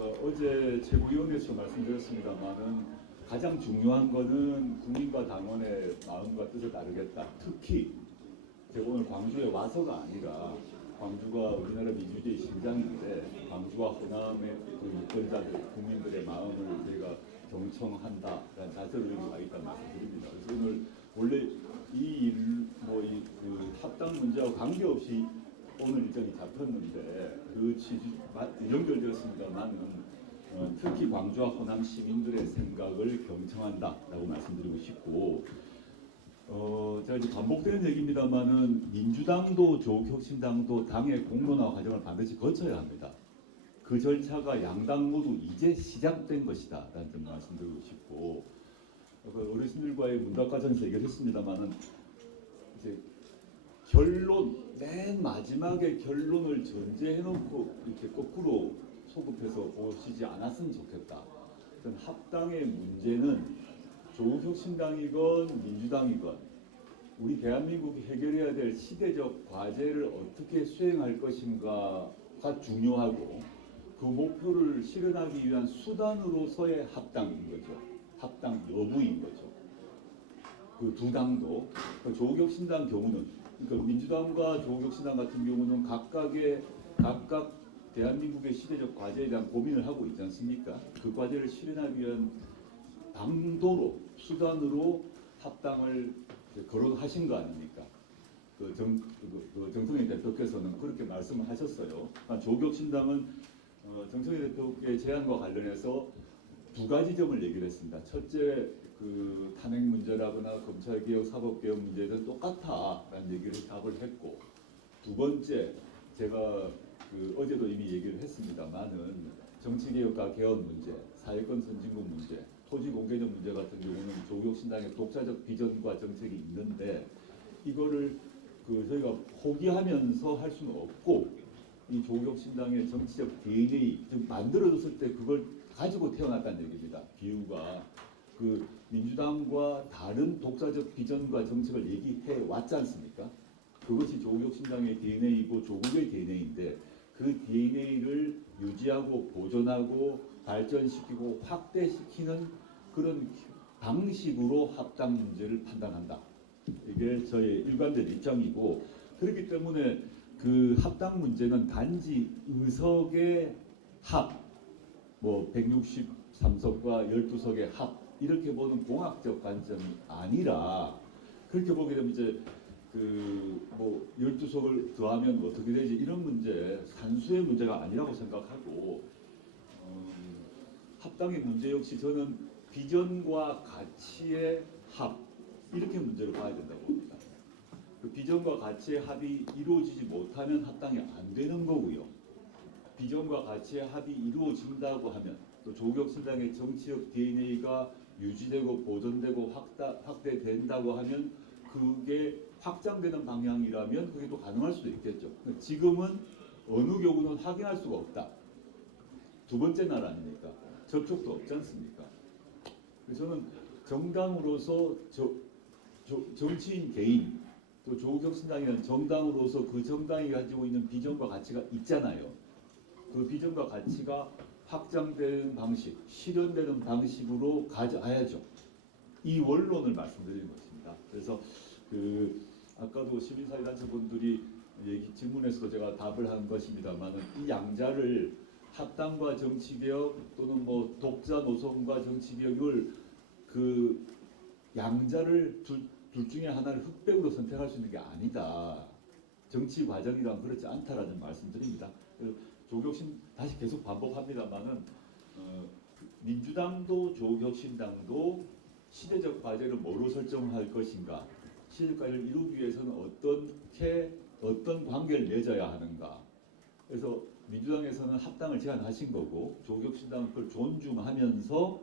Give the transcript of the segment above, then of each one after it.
제가 어제 최고위원회에서 말씀드렸습니다만은 가장 중요한 거는 국민과 당원의 마음과 뜻을 따르겠다. 특히 제가 오늘 광주에 와서가 아니라 광주가 우리나라 민주주의 심장인데 광주와 호남의 그 유권자들, 국민들의 마음을 저희가 경청한다라는 자세로 여기 와 있다는 말씀드립니다. 그래서 오늘 원래 그 합당 문제와 관계없이 오늘 일정이 잡혔는데 그 취지 연결되었습니다만은 특히 광주와 호남 시민들의 생각을 경청한다라고 말씀드리고 싶고 제가 이제 반복되는 얘기입니다만은 민주당도 조국혁신당도 당의 공론화 과정을 반드시 거쳐야 합니다. 그 절차가 양당 모두 이제 시작된 것이다라는 점 말씀드리고 싶고 어르신들과의 문답 과정에서 얘기를 했습니다만은 이제 결론 맨 마지막에 결론을 전제해놓고 이렇게 거꾸로 소급해서 보시지 않았으면 좋겠다. 합당의 문제는 조국혁신당이건 민주당이건 우리 대한민국이 해결해야 될 시대적 과제를 어떻게 수행할 것인가가 중요하고 그 목표를 실현하기 위한 수단으로서의 합당인 거죠. 합당 여부인 거죠. 그 두 당도 조국혁신당 경우는 그러니까 민주당과 조국혁신당 같은 경우는 각각 대한민국의 시대적 과제에 대한 고민을 하고 있지 않습니까? 그 과제를 실현하기 위한 방도로 수단으로 합당을 거론하신 거 아닙니까? 정성희 대표께서는 그렇게 말씀을 하셨어요. 조국혁신당은 정성희 대표의 제안과 관련해서 두 가지 점을 얘기를 했습니다. 첫째, 그 탄핵 문제라거나 검찰개혁, 사법개혁 문제는 똑같다라는 얘기를 답을 했고, 두 번째, 제가 어제도 이미 얘기를 했습니다만은 정치개혁과 개헌 문제, 사회권 선진국 문제, 토지 공개적 문제 같은 경우는 조국혁신당의 독자적 비전과 정책이 있는데 이거를 저희가 포기하면서 할 수는 없고 이 조국혁신당의 정치적 DNA 만들어졌을 때 그걸 가지고 태어났다는 얘기입니다. 비유가 민주당과 다른 독자적 비전과 정책을 얘기해 왔지 않습니까? 그것이 조국혁신당의 DNA이고 조국의 DNA인데 그 DNA를 유지하고 보존하고 발전시키고 확대시키는 그런 방식으로 합당 문제를 판단한다. 이게 저의 일관된 입장이고 그렇기 때문에 그 합당 문제는 단지 의석의 합, 163석과 12석의 합 이렇게 보는 공학적 관점이 아니라 그렇게 보게 되면 이제 12석을 더하면 어떻게 되지? 이런 문제, 산수의 문제가 아니라고 생각하고 합당의 문제 역시 저는 비전과 가치의 합 이렇게 문제를 봐야 된다고 봅니다. 그 비전과 가치의 합이 이루어지지 못하면 합당이 안 되는 거고요. 비전과 가치의 합이 이루어진다고 하면 또 조국혁신당의 정치적 DNA가 유지되고 보존되고 확대된다고 하면 그게 확장되는 방향이라면 그게 또 가능할 수도 있겠죠. 지금은 어느 경우는 확인할 수가 없다. 두 번째 날 아닙니까? 접촉도 없지 않습니까? 그래서 저는 정당으로서 정치인 개인 또 조국혁신당이라는 정당으로서 그 정당이 가지고 있는 비전과 가치가 있잖아요. 그 비전과 가치가 확장되는 방식, 실현되는 방식으로 가져야죠. 이 원론을 말씀드리는 것입니다. 그래서 아까도 시민사회단체분들이 질문에서도 제가 답을 한 것입니다만 이 양자를 합당과 정치개혁 또는 독자 노선과 정치개혁을 양자를 둘 중에 하나를 흑백으로 선택할 수 있는 게 아니다. 정치 과정이란 그렇지 않다라는 말씀드립니다. 조국혁신 다시 계속 반복합니다만은 민주당도 조국혁신당도 시대적 과제를 뭐로 설정할 것인가, 시대적 과제를 이루기 위해서는 어떤 관계를 맺어야 하는가. 그래서 민주당에서는 합당을 제안하신 거고 조국혁신당은 그걸 존중하면서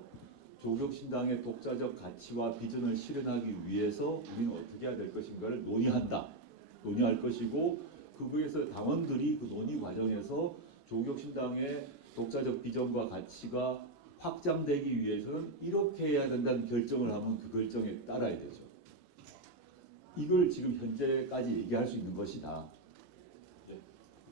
조국혁신당의 독자적 가치와 비전을 실현하기 위해서 우리는 어떻게 해야 될 것인가를 논의할 것이고 그거에서 당원들이 그 논의 과정에서 조국혁신당의 독자적 비전과 가치가 확장되기 위해서는 이렇게 해야 된다는 결정을 하면 그 결정에 따라야 되죠. 이걸 지금 현재까지 얘기할 수 있는 것이다.